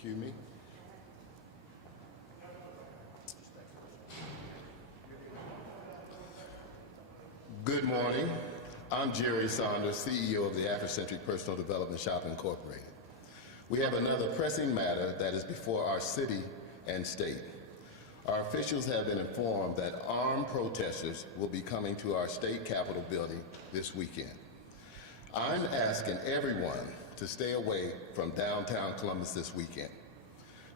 Cue me. Good morning. I'm Jerry Saunders, CEO of the Afrocentric Personal Development Shop Incorporated. We have another pressing matter that is before our city and state. Our officials have been informed that armed protesters will be coming to our state capitol building this weekend. I'm asking everyone to stay away from downtown Columbus this weekend.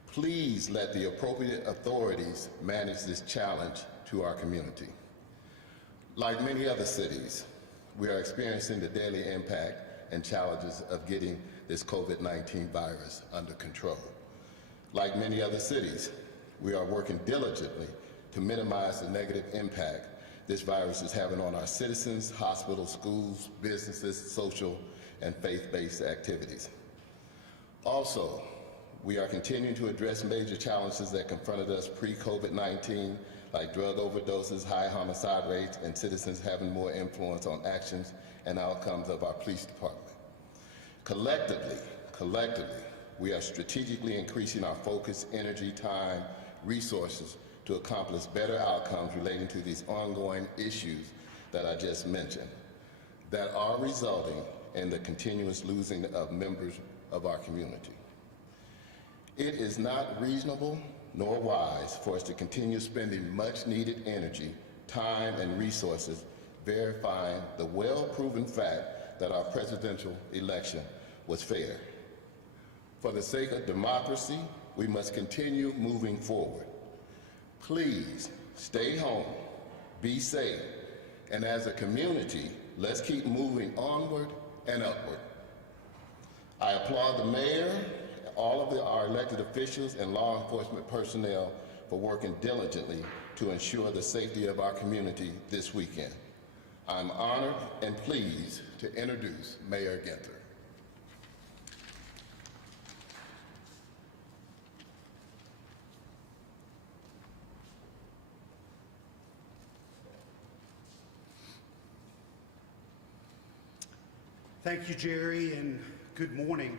Please let the appropriate authorities manage this challenge to our community. Like many other cities, we are experiencing the daily impact and challenges of getting this COVID-19 virus under control. Like many other cities, we are working diligently to minimize the negative impact this virus is having on our citizens, hospitals, schools, businesses, social, and faith-based activities. Also, we are continuing to address major challenges that confronted us pre-COVID-19, like drug overdoses, high homicide rates, and citizens having more influence on actions and outcomes of our police department. Collectively, we are strategically increasing our focus, energy, time, resources to accomplish better outcomes relating to these ongoing issues that I just mentioned that are resulting in the continuous losing of members of our community. It is not reasonable nor wise for us to continue spending much needed energy, time, and resources verifying the well-proven fact that our presidential election was fair. For the sake of democracy, we must continue moving forward. Please stay home, be safe, and as a community, let's keep moving onward and upward. I applaud the mayor, all of our elected officials and law enforcement personnel for working diligently to ensure the safety of our community this weekend. I'm honored and pleased to introduce Mayor Ginther. Thank you, Jerry, and good morning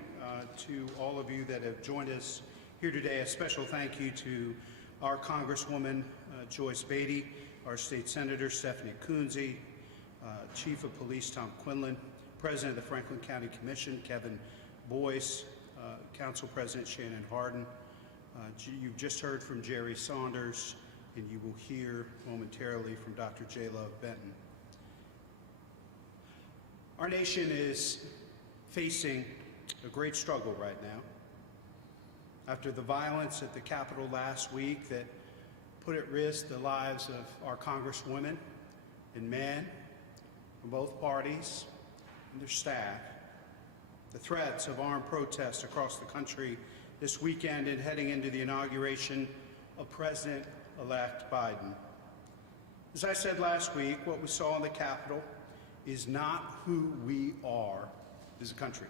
to all of you that have joined us here today. A special thank you to our Congresswoman Joyce Beatty, our State Senator Stephanie Kunze, Chief of Police Tom Quinlan, President of the Franklin County Commission Kevin Boyce, Council President Shannon Hardin. You've just heard from Jerry Saunders, and you will hear momentarily from Dr. J. Love Benton. Our nation is facing a great struggle right now. After the violence at the Capitol last week that put at risk the lives of our Congresswomen and men from both parties and their staff, the threats of armed protests across the country this weekend and heading into the inauguration of President-elect Biden. As I said last week, what we saw in the Capitol is not who we are as a country.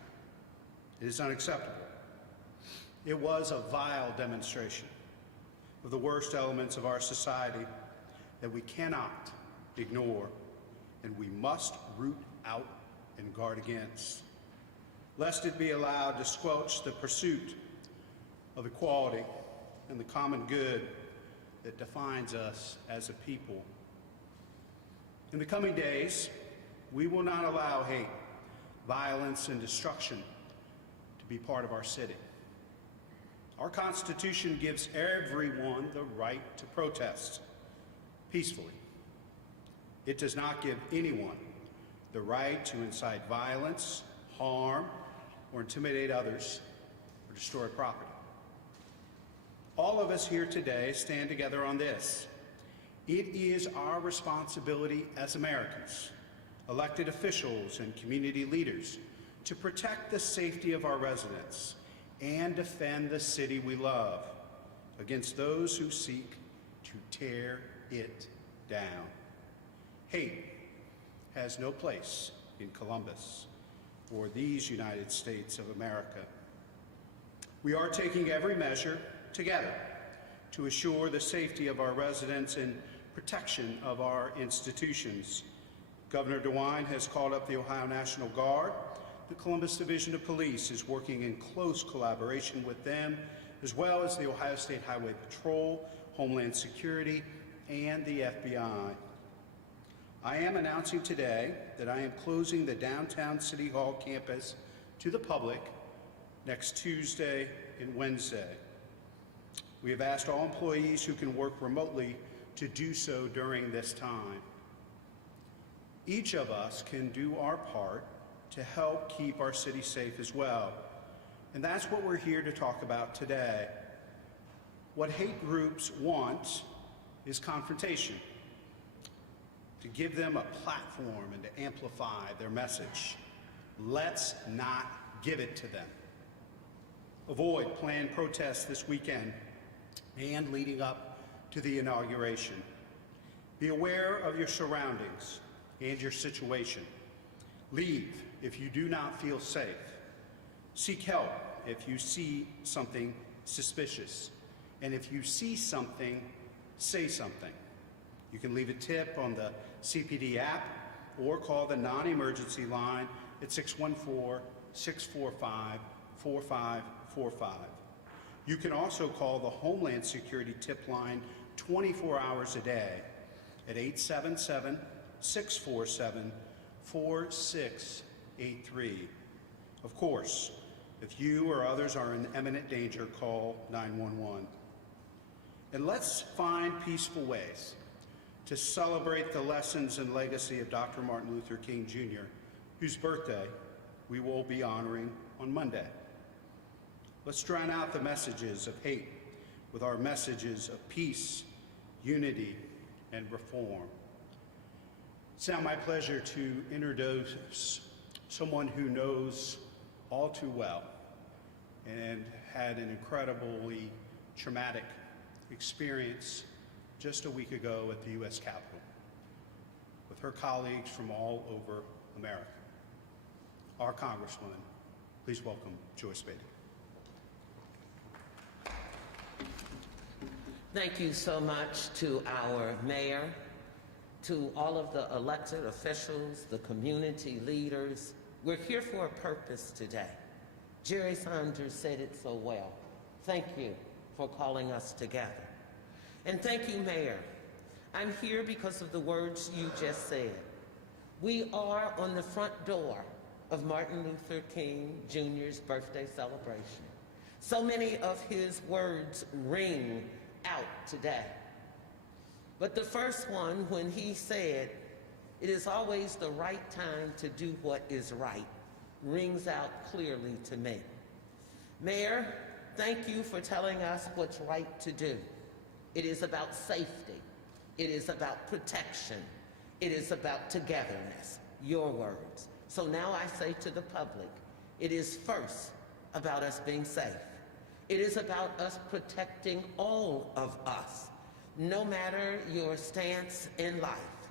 It is unacceptable. It was a vile demonstration of the worst elements of our society that we cannot ignore and we must root out and guard against, lest it be allowed to squelch the pursuit of equality and the common good that defines us as a people. In the coming days, we will not allow hate, violence, and destruction to be part of our city. Our Constitution gives everyone the right to protest peacefully. It does not give anyone the right to incite violence, harm, or intimidate others, or destroy property. All of us here today stand together on this. It is our responsibility as Americans, elected officials and community leaders, to protect the safety of our residents and defend the city we love against those who seek to tear it down. Hate has no place in Columbus or these United States of America. We are taking every measure together to assure the safety of our residents and protection of our institutions. Governor DeWine has called up the Ohio National Guard. The Columbus Division of Police is working in close collaboration with them as well as the Ohio State Highway Patrol, Homeland Security, and the FBI. I am announcing today that I am closing the downtown City Hall campus to the public next Tuesday and Wednesday. We have asked all employees who can work remotely to do so during this time. Each of us can do our part to help keep our city safe as well. And that's what we're here to talk about today. What hate groups want is confrontation, to give them a platform and to amplify their message. Let's not give it to them. Avoid planned protests this weekend and leading up to the inauguration. Be aware of your surroundings and your situation. Leave if you do not feel safe. Seek help if you see something suspicious. And if you see something, say something. You can leave a tip on the CPD app or call the non-emergency line at 614-645-4545. You can also call the Homeland Security tip line 24 hours a day at 877-647-4683. Of course, if you or others are in imminent danger, call 911. And let's find peaceful ways to celebrate the lessons and legacy of Dr. Martin Luther King Jr., whose birthday we will be honoring on Monday. Let's drown out the messages of hate with our messages of peace, unity, and reform. It's now my pleasure to introduce someone who knows all too well and had an incredibly traumatic experience just a week ago at the U.S. Capitol with her colleagues from all over America. Our Congresswoman, please welcome Boyce Beatty. Thank you so much to our mayor, to all of the elected officials, the community leaders. We're here for a purpose today. Jerry Saunders said it so well. Thank you for calling us together. And thank you, Mayor. I'm here because of the words you just said. We are on the front door of Martin Luther King Jr.'s birthday celebration. So many of his words ring out today. But the first one, when he said, "It is always the right time to do what is right," rings out clearly to me. Mayor, thank you for telling us what's right to do. It is about safety. It is about protection. It is about togetherness, your words. So now I say to the public, it is first about us being safe. It is about us protecting all of us, no matter your stance in life.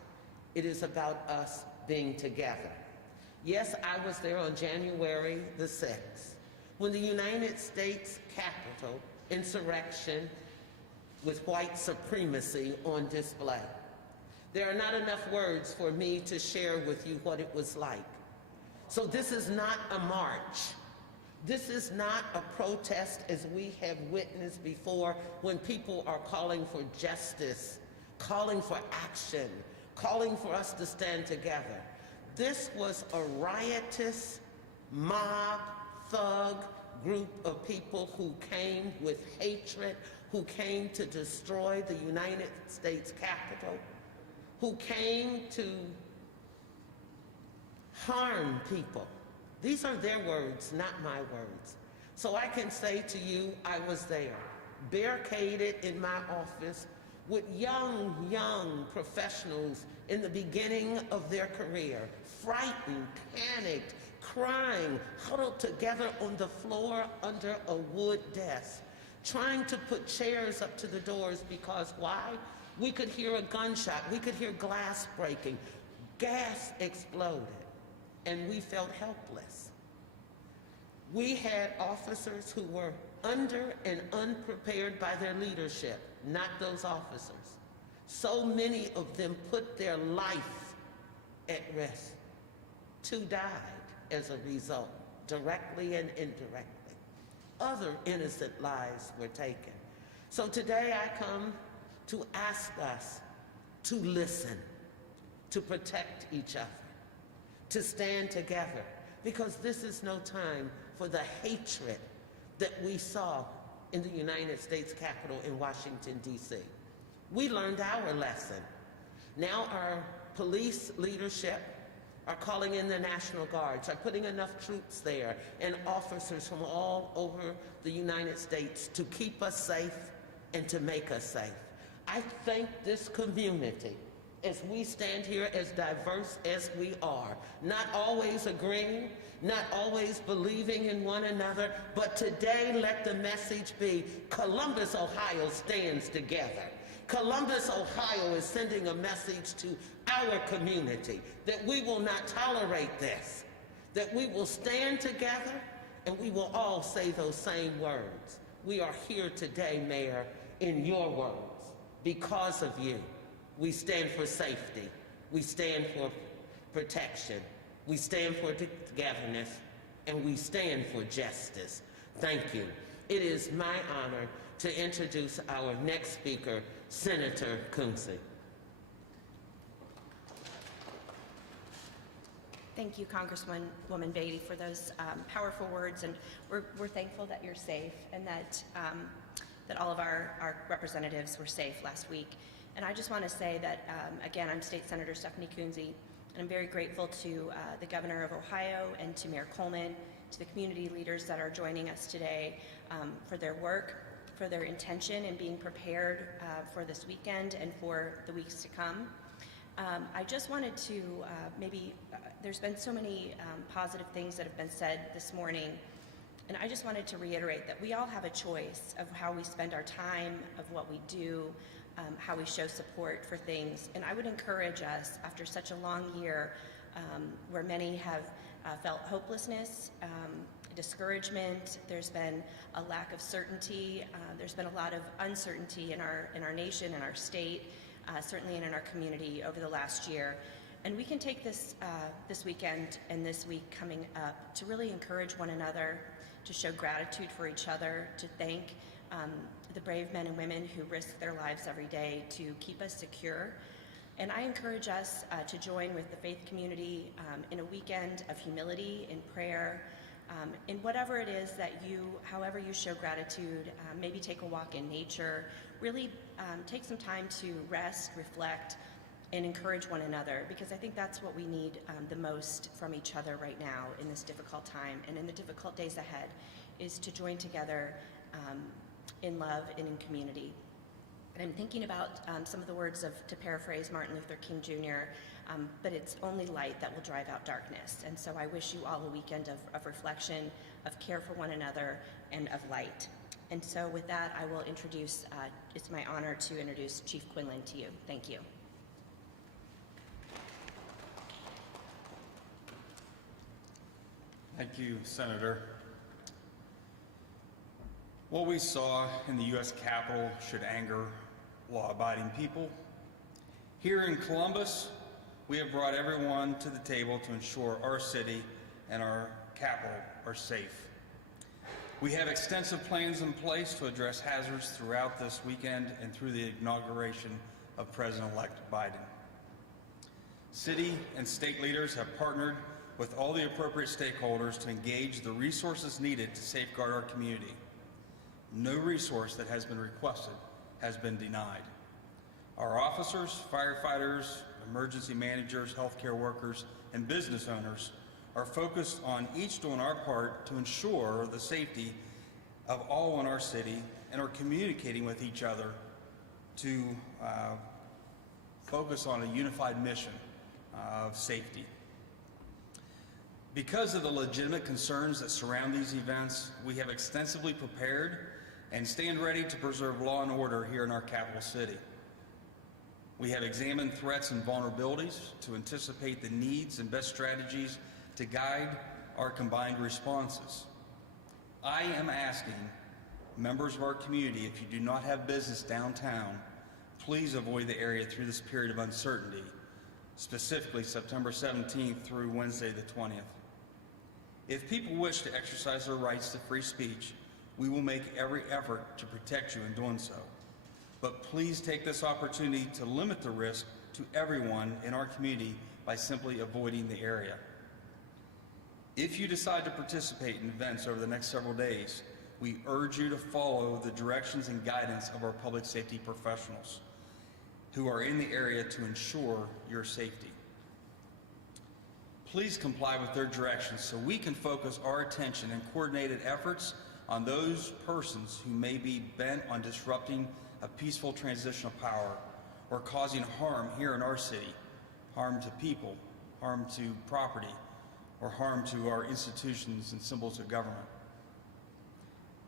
It is about us being together. Yes, I was there on January the 6th, when the United States Capitol insurrection with white supremacy on display. There are not enough words for me to share with you what it was like. So this is not a march. This is not a protest as we have witnessed before, when people are calling for justice, calling for action, calling for us to stand together. This was a riotous, mob, thug group of people who came with hatred, who came to destroy the United States Capitol, who came to harm people. These are their words, not my words. So I can say to you, I was there, barricaded in my office with young professionals in the beginning of their career, frightened, panicked, crying, huddled together on the floor under a wood desk, trying to put chairs up to the doors because why? We could hear a gunshot, we could hear glass breaking, gas exploded, and we felt helpless. We had officers who were under and unprepared by their leadership, not those officers. So many of them put their life at risk. 2 died as a result, directly and indirectly. other innocent lives were taken. So today I come to ask us to listen, to protect each other, to stand together, because this is no time for the hatred that we saw in the United States Capitol in Washington, D.C. We learned our lesson. Now our police leadership are calling in the National Guards, are putting enough troops there and officers from all over the United States to keep us safe and to make us safe. I thank this community as we stand here as diverse as we are, not always agreeing, not always believing in one another, but today let the message be Columbus, Ohio stands together. Columbus, Ohio is sending a message to our community that we will not tolerate this, that we will stand together and we will all say those same words. We are here today, Mayor, in your words, because of you. We stand for safety. We stand for protection. We stand for togetherness, and we stand for justice. Thank you. It is my honor to introduce our next speaker, Senator Kunze. Thank you, Congresswoman Beatty, for those powerful words, and we're thankful that you're safe and that all of our representatives were safe last week. And I just want to say that, again, I'm State Senator Stephanie Kunze, and I'm very grateful to the Governor of Ohio and to Mayor Coleman, to the community leaders that are joining us today for their work, for their intention in being prepared for this weekend and for the weeks to come. I just wanted to there's been so many positive things that have been said this morning, and I just wanted to reiterate that we all have a choice of how we spend our time, of what we do, how we show support for things. And I would encourage us, after such a long year where many have felt hopelessness, discouragement, there's been a lack of certainty, there's been a lot of uncertainty in our nation, in our state, certainly in our community over the last year. And we can take this weekend and this week coming up to really encourage one another, to show gratitude for each other, to thank the brave men and women who risk their lives every day to keep us secure. And I encourage us to join with the faith community in a weekend of humility, in prayer, in whatever it is that however you show gratitude, maybe take a walk in nature, really take some time to rest, reflect, and encourage one another, because I think that's what we need the most from each other right now in this difficult time and in the difficult days ahead, is to join together in love and in community. And I'm thinking about some of the words to paraphrase Martin Luther King Jr., but it's only light that will drive out darkness. And so I wish you all a weekend of reflection, of care for one another, and of light. And so with that, I will introduce, it's my honor to introduce Chief Quinlan to you. Thank you. Thank you, Senator. What we saw in the U.S. Capitol should anger law-abiding people. Here in Columbus, we have brought everyone to the table to ensure our city and our capital are safe. We have extensive plans in place to address hazards throughout this weekend and through the inauguration of President-elect Biden. City and state leaders have partnered with all the appropriate stakeholders to engage the resources needed to safeguard our community. No resource that has been requested has been denied. Our officers, firefighters, emergency managers, healthcare workers, and business owners are focused on each doing our part to ensure the safety of all in our city, and are communicating with each other to focus on a unified mission of safety. Because of the legitimate concerns that surround these events, we have extensively prepared and stand ready to preserve law and order here in our capital city. We have examined threats and vulnerabilities to anticipate the needs and best strategies to guide our combined responses. I am asking members of our community, if you do not have business downtown, please avoid the area through this period of uncertainty, specifically September 17th through Wednesday the 20th. If people wish to exercise their rights to free speech, We will make every effort to protect you in doing so. But please take this opportunity to limit the risk to everyone in our community by simply avoiding the area. If you decide to participate in events over the next several days, we urge you to follow the directions and guidance of our public safety professionals who are in the area to ensure your safety. Please comply with their directions so we can focus our attention and coordinated efforts on those persons who may be bent on disrupting a peaceful transition of power or causing harm here in our city, harm to people, harm to property, or harm to our institutions and symbols of government.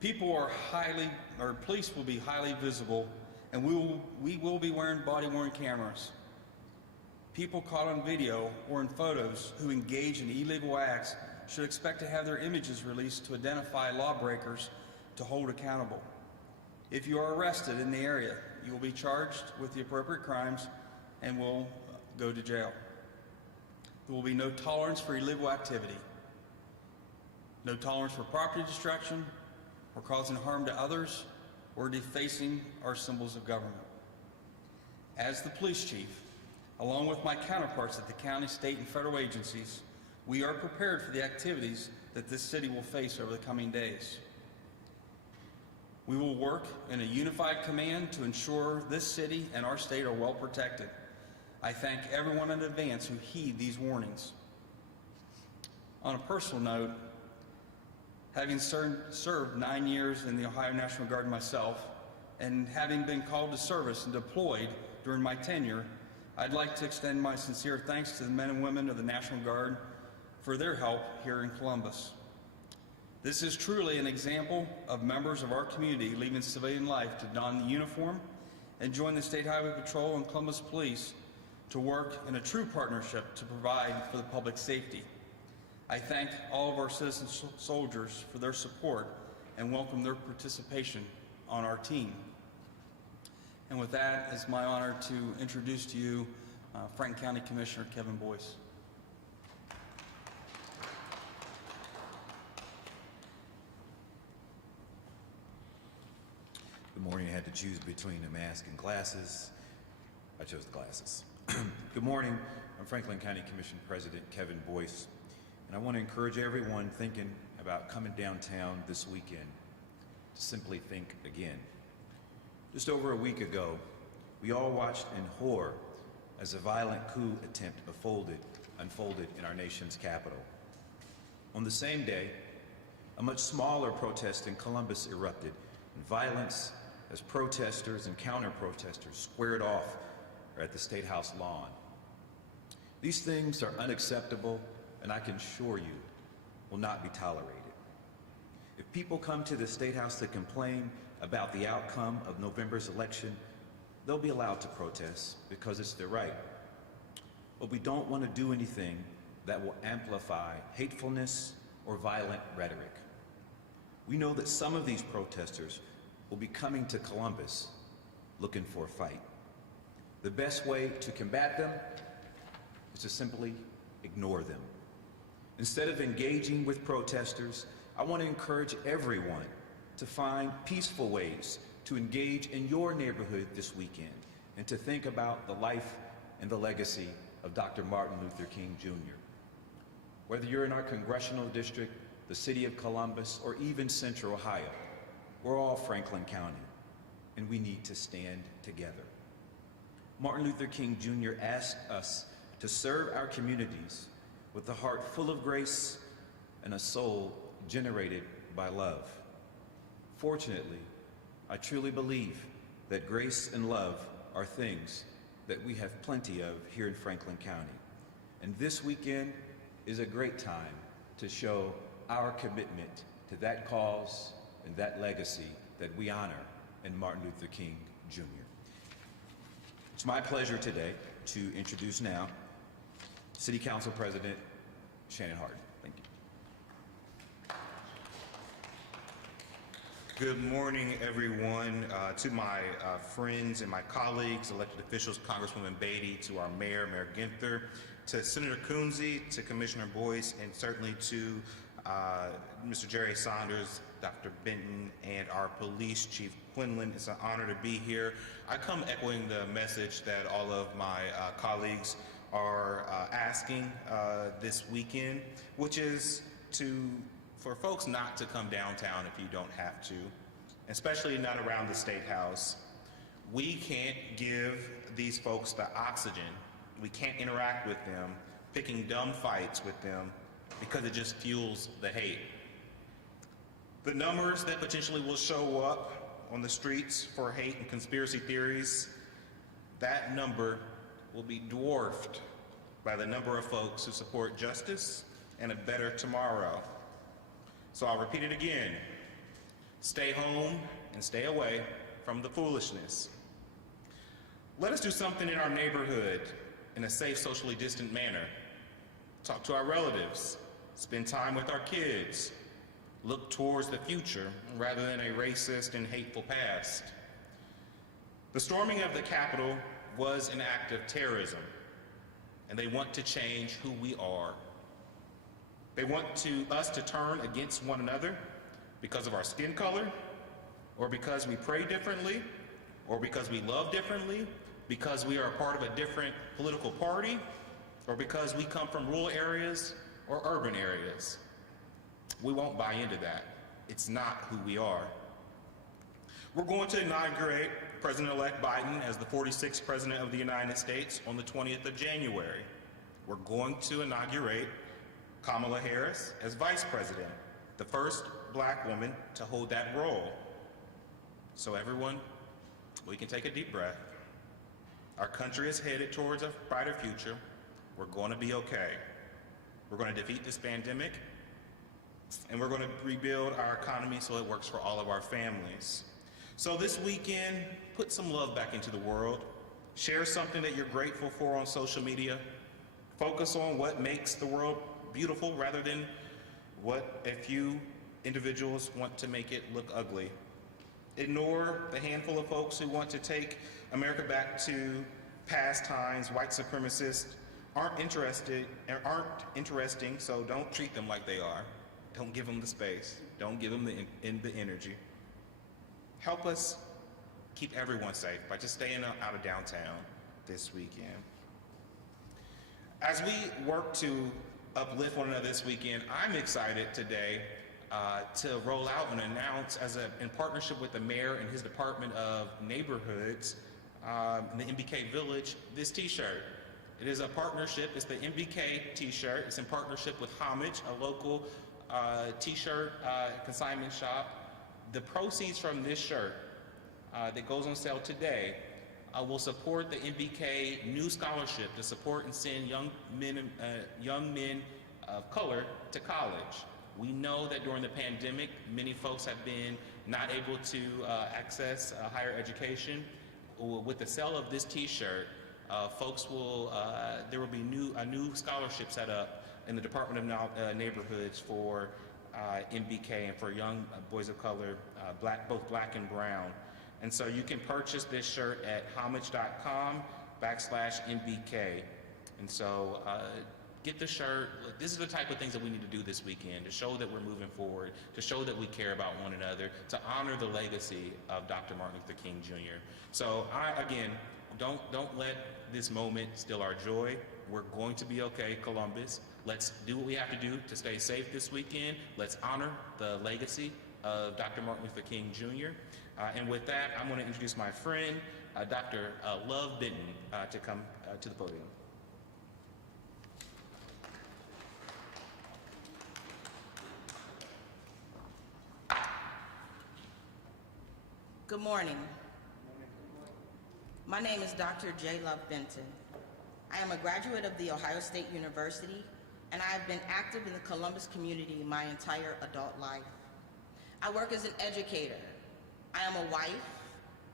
Police will be highly visible, and we will be wearing body-worn cameras. People caught on video or in photos who engage in illegal acts should expect to have their images released to identify lawbreakers to hold accountable. If you are arrested in the area, you will be charged with the appropriate crimes and will go to jail. There will be no tolerance for illegal activity, no tolerance for property destruction or causing harm to others or defacing our symbols of government. As the police chief, along with my counterparts at the county, state, and federal agencies, we are prepared for the activities that this city will face over the coming days. We will work in a unified command to ensure this city and our state are well protected. I thank everyone in advance who heed these warnings. On a personal note, having served 9 years in the Ohio National Guard myself, and having been called to service and deployed during my tenure, I'd like to extend my sincere thanks to the men and women of the National Guard for their help here in Columbus. This is truly an example of members of our community leaving civilian life to don the uniform and join the State Highway Patrol and Columbus Police to work in a true partnership to provide for the public safety. I thank all of our citizen soldiers for their support and welcome their participation on our team. And with that, it's my honor to introduce to you Franklin County Commissioner Kevin Boyce. Good morning. I had to choose between a mask and glasses. I chose the glasses. Good morning. I'm Franklin County Commission President Kevin Boyce, and I want to encourage everyone thinking about coming downtown this weekend to simply think again. Just over a week ago, we all watched in horror as a violent coup attempt unfolded in our nation's capital. On the same day, a much smaller protest in Columbus erupted in violence as protesters and counter-protesters squared off at the State House lawn. These things are unacceptable, and I can assure you will not be tolerated. If people come to the State House to complain about the outcome of November's election, they'll be allowed to protest because it's their right. But we don't want to do anything that will amplify hatefulness or violent rhetoric. We know that some of these protesters will be coming to Columbus looking for a fight. The best way to combat them is to simply ignore them. Instead of engaging with protesters, I want to encourage everyone to find peaceful ways to engage in your neighborhood this weekend and to think about the life and the legacy of Dr. Martin Luther King Jr. Whether you're in our congressional district, the city of Columbus, or even Central Ohio, we're all Franklin County, and we need to stand together. Martin Luther King Jr. asked us to serve our communities with a heart full of grace and a soul generated by love. Fortunately, I truly believe that grace and love are things that we have plenty of here in Franklin County. And this weekend is a great time to show our commitment to that cause and that legacy that we honor in Martin Luther King Jr. It's my pleasure today to introduce now City Council President Shannon Hardin. Thank you. Good morning, everyone. To my friends and my colleagues, elected officials, Congresswoman Beatty, to our Mayor Ginther, to Senator Kunze, to Commissioner Boyce, and certainly to Mr. Jerry Saunders, Dr. Benton, and our police chief, Quinlan. It's an honor to be here. I come echoing the message that all of my colleagues are asking this weekend, which is for folks not to come downtown if you don't have to, especially not around the State House. We can't give these folks the oxygen. We can't interact with them, picking dumb fights with them, because it just fuels the hate. The numbers that potentially will show up on the streets for hate and conspiracy theories, that number will be dwarfed by the number of folks who support justice and a better tomorrow. So I'll repeat it again. Stay home and stay away from the foolishness. Let us do something in our neighborhood in a safe, socially distant manner. Talk to our relatives, spend time with our kids, look towards the future rather than a racist and hateful past. The storming of the Capitol was an act of terrorism, and they want to change who we are. They want us to turn against one another because of our skin color, or because we pray differently, or because we love differently, because we are a part of a different political party, or because we come from rural areas or urban areas. We won't buy into that. It's not who we are. We're going to inaugurate President-elect Biden as the 46th President of the United States on the 20th of January. We're going to inaugurate Kamala Harris as Vice President, the first Black woman to hold that role. So everyone, we can take a deep breath. Our country is headed towards a brighter future. We're going to be okay. We're going to defeat this pandemic, and we're going to rebuild our economy so it works for all of our families. So this weekend, put some love back into the world. Share something that you're grateful for on social media. Focus on what makes the world beautiful rather than what a few individuals want to make it look ugly. Ignore the handful of folks who want to take America back to past times. White supremacists aren't interesting, so don't treat them like they are. Don't give them the space. Don't give them the energy. Help us keep everyone safe by just staying out of downtown this weekend. As we work to uplift one another this weekend, I'm excited today to roll out and announce, in partnership with the mayor and his Department of Neighborhoods in the MBK Village, this t-shirt. It is a partnership. It's the MBK t-shirt. It's in partnership with Homage, a local t-shirt consignment shop. The proceeds from this shirt that goes on sale today will support the MBK new scholarship to support and send young men of color to college. We know that during the pandemic, many folks have been not able to access higher education. With the sale of this t-shirt, folks will, there will be a new scholarship set up in the Department of Neighborhoods for MBK and for young boys of color, both black and brown. And so you can purchase this shirt at homage.com/MBK. And so get the shirt. This is the type of things that we need to do this weekend to show that we're moving forward, to show that we care about one another, to honor the legacy of Dr. Martin Luther King Jr. So again, don't let this moment steal our joy. We're going to be okay, Columbus. Let's do what we have to do to stay safe this weekend. Let's honor the legacy of Dr. Martin Luther King Jr. And with that, I'm going to introduce my friend, Dr. Love Benton, to come to the podium. Good morning. My name is Dr. J. Love Benton. I am a graduate of The Ohio State University, and I have been active in the Columbus community my entire adult life. I work as an educator. I am a wife,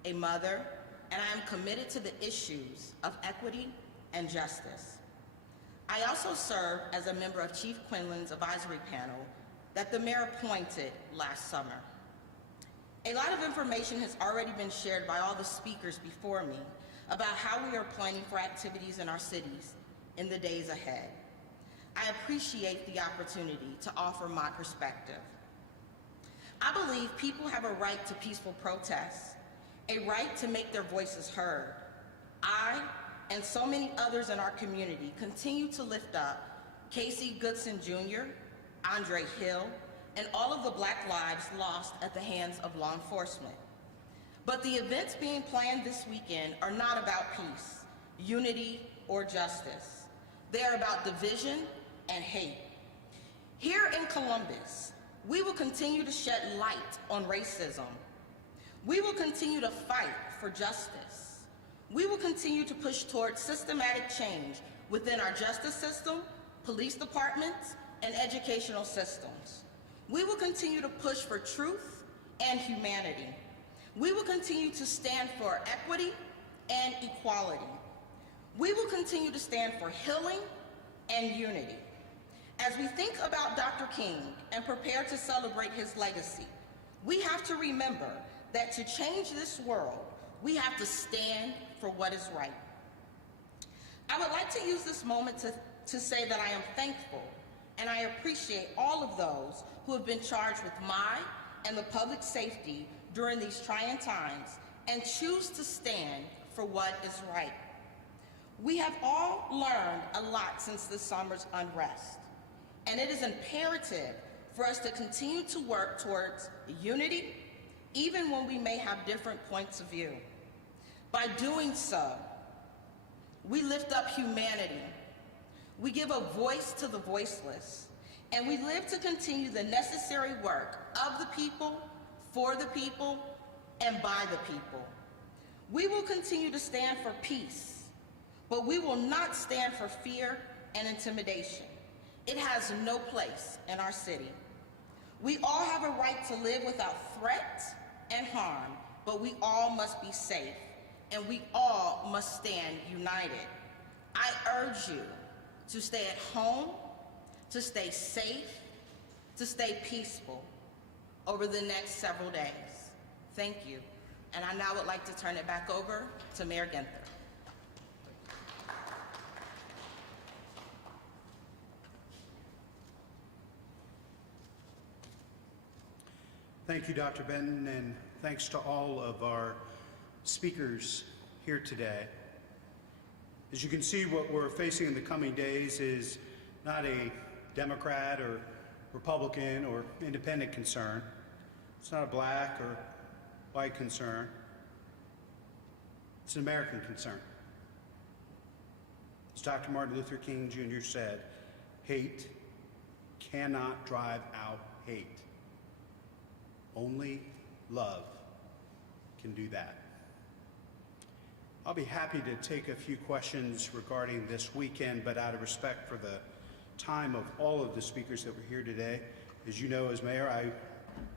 a mother, and I am committed to the issues of equity and justice. I also serve as a member of Chief Quinlan's advisory panel that the mayor appointed last summer. A lot of information has already been shared by all the speakers before me about how we are planning for activities in our cities in the days ahead. I appreciate the opportunity to offer my perspective. I believe people have a right to peaceful protest, a right to make their voices heard. I and so many others in our community continue to lift up Casey Goodson Jr., Andre Hill, and all of the Black lives lost at the hands of law enforcement. But the events being planned this weekend are not about peace, unity, or justice. They are about division and hate. Here in Columbus, we will continue to shed light on racism. We will continue to fight for justice. We will continue to push towards systematic change within our justice system, police departments, and educational systems. We will continue to push for truth and humanity. We will continue to stand for equity and equality. We will continue to stand for healing and unity. As we think about Dr. King and prepare to celebrate his legacy, we have to remember that to change this world, we have to stand for what is right. I would like to use this moment to say that I am thankful and I appreciate all of those who have been charged with my and the public safety during these trying times and choose to stand for what is right. We have all learned a lot since this summer's unrest, and it is imperative for us to continue to work towards unity, even when we may have different points of view. By doing so, we lift up humanity, we give a voice to the voiceless, and we live to continue the necessary work of the people, for the people, and by the people. We will continue to stand for peace, but we will not stand for fear and intimidation. It has no place in our city. We all have a right to live without threat and harm, but we all must be safe, and we all must stand united. I urge you to stay at home, to stay safe, to stay peaceful over the next several days. Thank you. And I now would like to turn it back over to Mayor Ginther. Thank you, Dr. Benton, and thanks to all of our speakers here today. As you can see, what we're facing in the coming days is not a Democrat or Republican or independent concern. It's not a black or white concern. It's an American concern. As Dr. Martin Luther King Jr. said, hate cannot drive out hate. Only love can do that. I'll be happy to take a few questions regarding this weekend, but out of respect for the time of all of the speakers that were here today, as you know, as mayor, I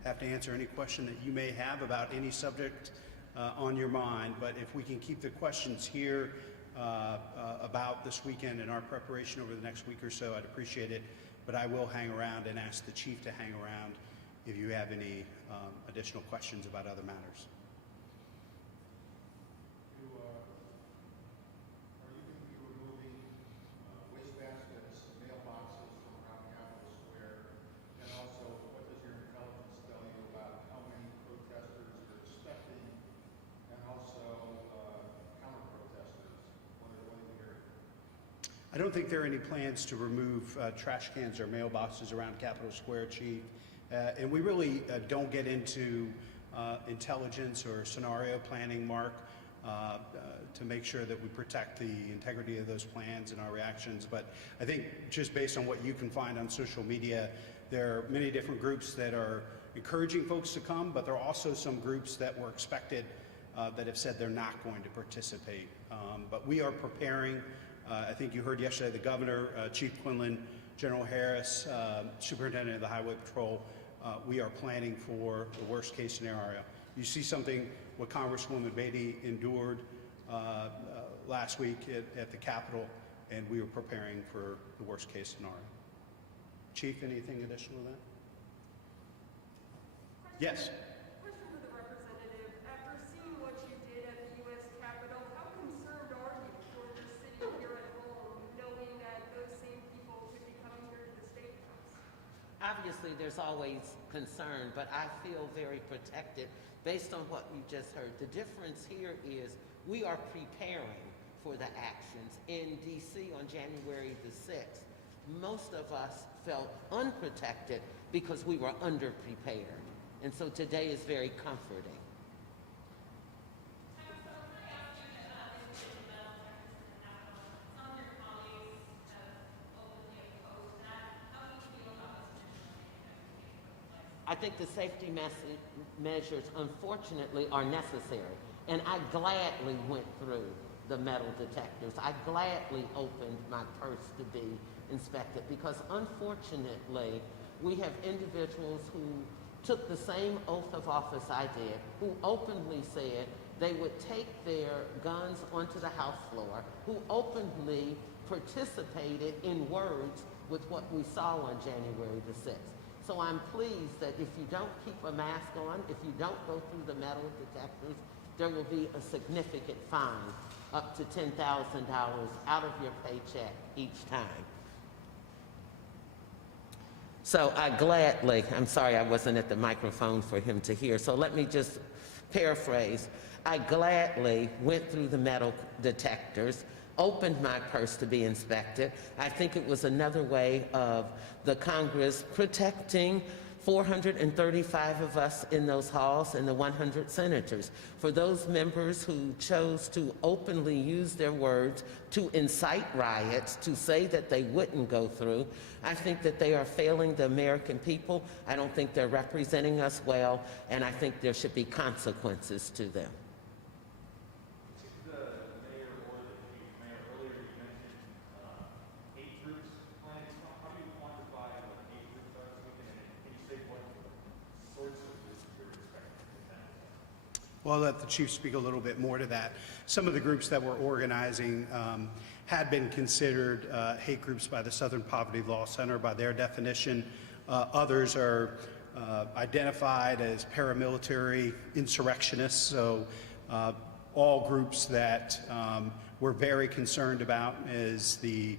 have to answer any question that you may have about any subject on your mind, but if we can keep the questions here about this weekend and our preparation over the next week or so, I'd appreciate it, but I will hang around and ask the chief to hang around if you have any additional questions about other matters. Are you going to be removing wastebaskets, mailboxes from around Capitol Square? And also, what does your intelligence tell you about how many protesters you're expecting? And also, counter-protesters? What are you hearing? I don't think there are any plans to remove trash cans or mailboxes around Capitol Square, Chief. And we really don't get into intelligence or scenario planning, Mark, to make sure that we protect the integrity of those plans and our reactions. But I think just based on what you can find on social media, there are many different groups that are encouraging folks to come, but there are also some groups that were expected that have said they're not going to participate. But we are preparing. I think you heard yesterday the governor, Chief Quinlan, General Harris, Superintendent of the Highway Patrol. We are planning for the worst case scenario. You see something what Congresswoman Beatty endured last week at the Capitol, and we are preparing for the worst case scenario. Chief, anything additional to that? Yes. Question for the representative. After seeing what you did at the U.S. Capitol, how concerned are you for your city here at home, knowing that those same people could be coming here to the State House? I've obviously there's always concern, but I feel very protected based on what you just heard. The difference here is we are preparing for the actions. In DC on January the 6th, most of us felt unprotected because we were underprepared. And so today is very comforting. I think the safety measures, unfortunately, are necessary. And I gladly went through the metal detectors. I gladly opened my purse to be inspected because, unfortunately, we have individuals who took the same oath of office I did, who openly said they would take their guns onto the House floor, who openly participated in words with what we saw on January the 6th. So I'm pleased that if you don't keep a mask on, if you don't go through the metal detectors, there will be a significant fine, up to $10,000 out of your paycheck each time. So I gladly, I'm sorry I wasn't at the microphone for him to hear, so let me just paraphrase. I gladly went through the metal detectors, opened my purse to be inspected. I think it was another way of the Congress protecting 435 of us in those halls and the 100 senators. For those members who chose to openly use their words to incite riots, to say that they wouldn't go through, I think that they are failing the American people. I don't think they're representing us well, and I think there should be consequences to them. Well, I'll let the chief speak a little bit more to that. Some of the groups that we're organizing had been considered hate groups by the Southern Poverty Law Center by their definition. Others are identified as paramilitary insurrectionists, so all groups that we're very concerned about. As the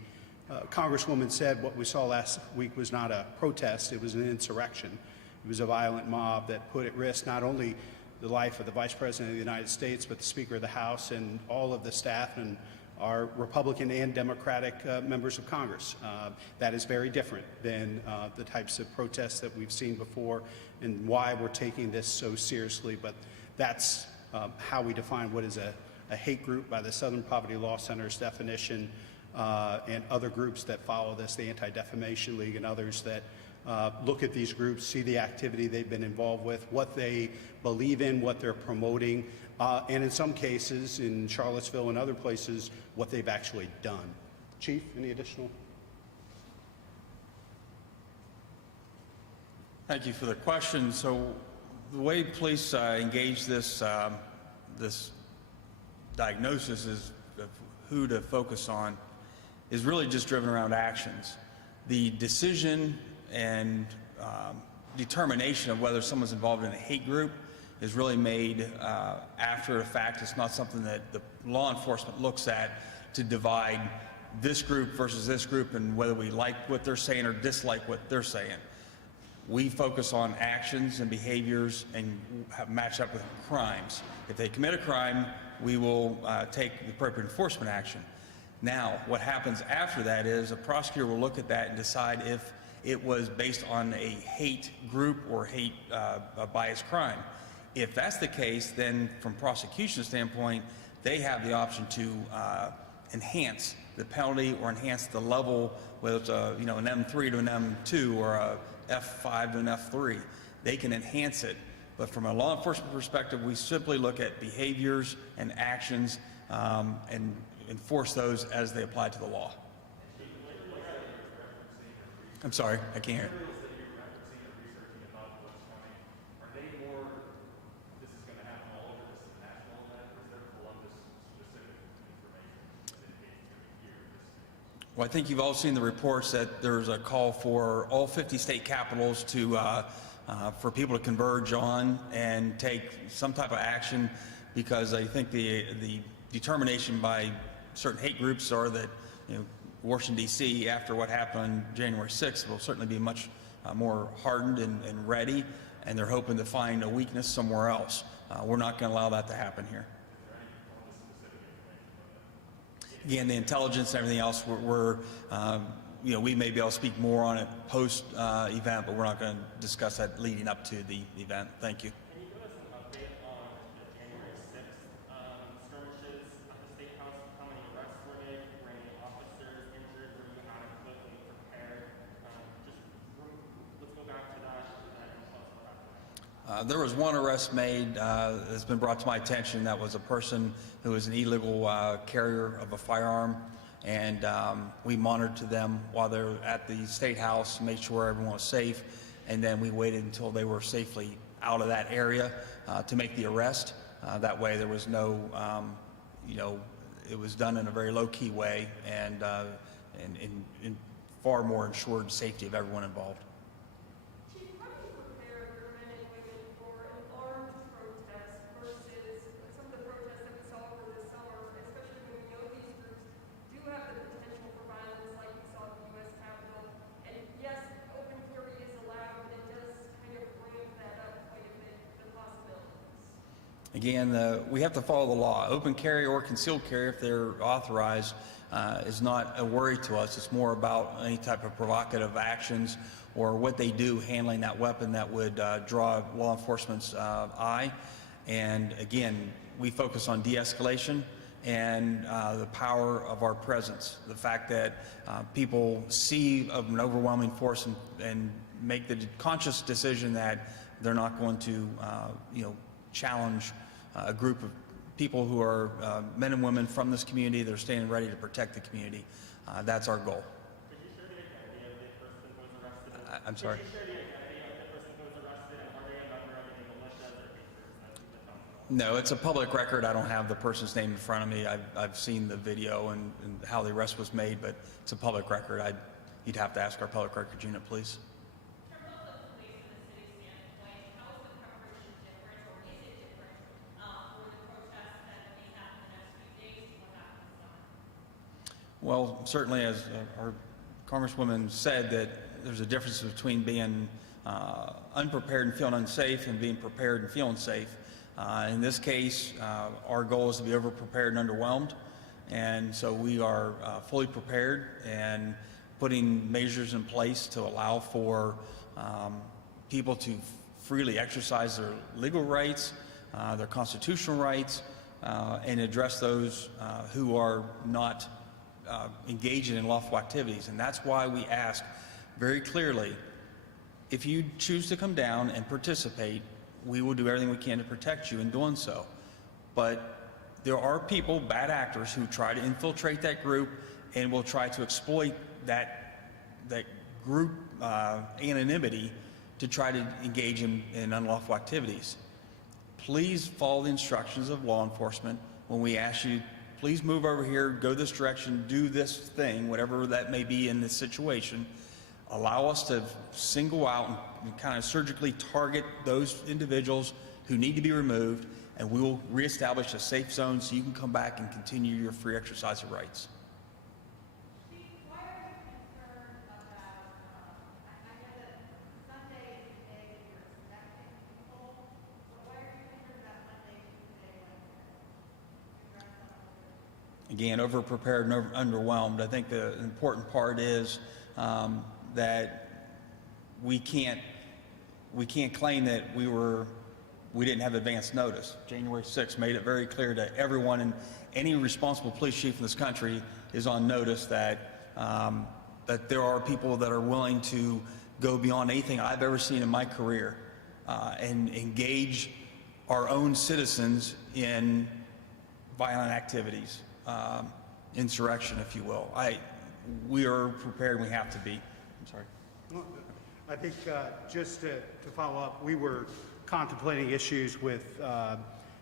Congresswoman said, what we saw last week was not a protest, it was an insurrection. It was a violent mob that put at risk not only the life of the Vice President of the United States, but the Speaker of the House and all of the staff and our Republican and Democratic members of Congress. That is very different than the types of protests that we've seen before and why we're taking this so seriously. But that's how we define what is a hate group by the Southern Poverty Law Center's definition, and other groups that follow this, the Anti-Defamation League and others that look at these groups, see the activity they've been involved with, what they believe in, what they're promoting, and in some cases, in Charlottesville and other places, what they've actually done. Chief, any additional? Thank you for the question. So the way police engage this diagnosis is of who to focus on is really just driven around actions. The decision and determination of whether someone's involved in a hate group is really made after the fact. It's not something that the law enforcement looks at to divide this group versus this group and whether we like what they're saying or dislike what they're saying. We focus on actions and behaviors and match up with crimes. If they commit a crime, we will take the appropriate enforcement action. Now, what happens after that is a prosecutor will look at that and decide if it was based on a hate group or hate bias crime. If that's the case, then from prosecution standpoint, they have the option to enhance the penalty or enhance the level, whether it's an M3 to an M2 or a F5 to an F3. They can enhance it. But from a law enforcement perspective, we simply look at behaviors and actions and enforce those as they apply to the law. I'm sorry, I can't hear. Well, I think you've all seen the reports that there's a call for all 50 state capitals to for people to converge on and take some type of action, because I think the determination by certain hate groups are that Washington, D.C., after what happened on January 6th, will certainly be much more hardened and ready, and they're hoping to find a weakness somewhere else. We're not going to allow that to happen here. Again, the intelligence and everything else, we may be able to speak more on it post event, but we're not going to discuss that leading up to the event. Thank you. Can you give us an update on the January 6th skirmishes at the State House? How many arrests were made? Were any officers injured? Were you adequately prepared? Let's go back to that and tell us what happened. There was one arrest made that's been brought to my attention. That was a person who was an illegal carrier of a firearm, and we monitored them while they were at the State House, made sure everyone was safe, and then we waited until they were safely out of that area to make the arrest. That way there was no, it was done in a very low-key way and far more ensured safety of everyone involved. Chief, how do you prepare your men and women for an armed protest versus some of the protests that we saw over the summer, especially when we know these groups do have the potential for violence like we saw at the U.S. Capitol? And yes, open carry is allowed, but it does kind of ramp that up quite a bit, the possibilities. Again, we have to follow the law. Open carry or concealed carry, if they're authorized, is not a worry to us. It's more about any type of provocative actions or what they do handling that weapon that would draw law enforcement's eye. And again, we focus on de-escalation and the power of our presence. The fact that people see an overwhelming force and make the conscious decision that they're not going to, challenge a group of people who are men and women from this community. They're standing ready to protect the community. That's our goal. Could you share the identity of the person who was arrested? I'm sorry. Could you share the identity of the person who was arrested, and are they a member of any militias or gangsters? No, it's a public record. I don't have the person's name in front of me. I've seen the video and how the arrest was made, but it's a public record. You'd have to ask our public records unit, please. Well, certainly, as our Congresswoman said, that there's a difference between being unprepared and feeling unsafe and being prepared and feeling safe. In this case, our goal is to be overprepared and underwhelmed, and so we are fully prepared and putting measures in place to allow for people to freely exercise their legal rights, their constitutional rights, and address those who are not engaging in lawful activities. And that's why we ask very clearly, if you choose to come down and participate, we will do everything we can to protect you in doing so. But there are people, bad actors, who try to infiltrate that group and will try to exploit that group anonymity to try to engage in unlawful activities. Please follow the instructions of law enforcement when we ask you, please move over here, go this direction, do this thing, whatever that may be in this situation. Allow us to single out and kind of surgically target those individuals who need to be removed, and we will reestablish a safe zone so you can come back and continue your free exercise of rights. Why are you concerned about, I know that Sunday is the day that you're expecting people, but why are you concerned about Monday, Tuesday, Wednesday? Again, overprepared and underwhelmed. I think the important part is that we can't claim that we didn't have advance notice. January 6th made it very clear to everyone, and any responsible police chief in this country is on notice that that there are people that are willing to go beyond anything I've ever seen in my career and engage our own citizens in violent activities, insurrection, if you will. We are prepared, and we have to be. I'm sorry. Well, I think just to follow up, we were contemplating issues with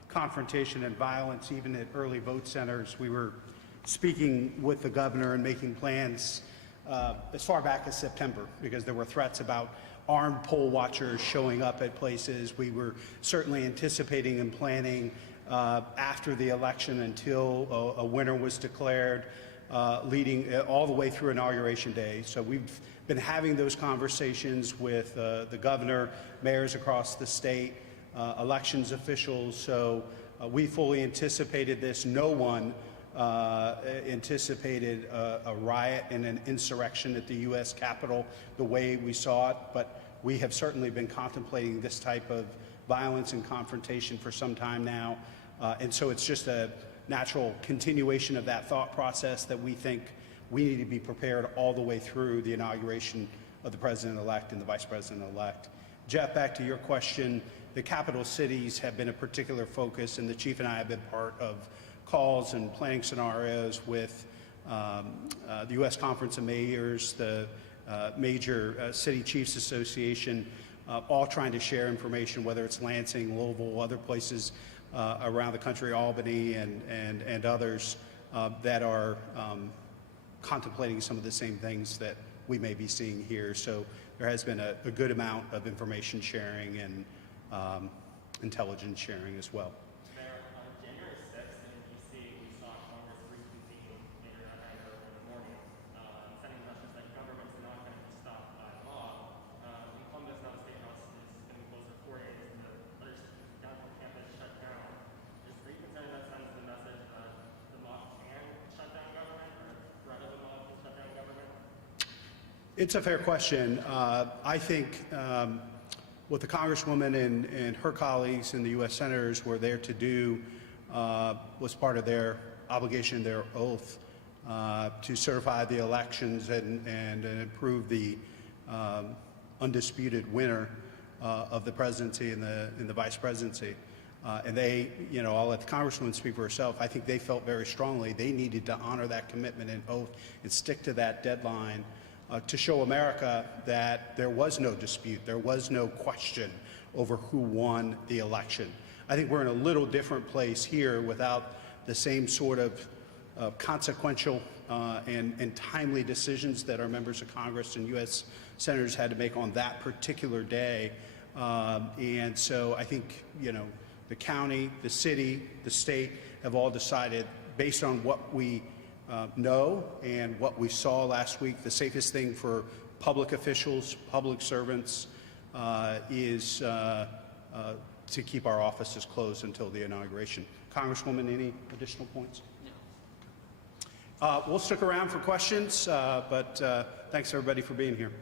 confrontation and violence, even at early vote centers. We were speaking with the governor and making plans as far back as September, because there were threats about armed poll watchers showing up at places. We were certainly anticipating and planning after the election until a winner was declared. leading all the way through Inauguration Day. So we've been having those conversations with the governor, mayors across the state, elections officials. So we fully anticipated this. No one anticipated a riot and an insurrection at the U.S. Capitol the way we saw it, but we have certainly been contemplating this type of violence and confrontation for some time now. And so it's just a natural continuation of that thought process that we think we need to be prepared all the way through the inauguration of the president-elect and the vice president-elect. Jeff, back to your question, the capital cities have been a particular focus, and the chief and I have been part of calls and planning scenarios with the U.S. Conference of Mayors, the major City Chiefs Association, all trying to share information, whether it's Lansing, Louisville, other places around the country, Albany, and others that are contemplating some of the same things that we may be seeing here. So there has been a good amount of information sharing and intelligence sharing as well. Mayor, on January 6th in D.C., we saw Congress reconvene later that night or in the morning, sending messages that government's not going to be stopped by law. In Columbus, now the State House is going to be closed for 4 days, and the other downtown campus shut down. Are you concerned that sends the message that the mob can shut down government, or threat of the mob can shut down government? It's a fair question. I think what the Congresswoman and her colleagues and the U.S. Senators were there to do was part of their obligation, their oath, to certify the elections and approve the undisputed winner of the presidency and the vice presidency. And they, I'll let the Congresswoman speak for herself. I think they felt very strongly they needed to honor that commitment and oath and stick to that deadline to show America that there was no dispute, there was no question over who won the election. I think we're in a little different place here without the same sort of consequential and timely decisions that our members of Congress and U.S. Senators had to make on that particular day. And so I think, the county, the city, the state have all decided, based on what we know and what we saw last week, the safest thing for public officials, public servants, is to keep our offices closed until the inauguration. Congresswoman, any additional points? No. We'll stick around for questions, but thanks everybody for being here.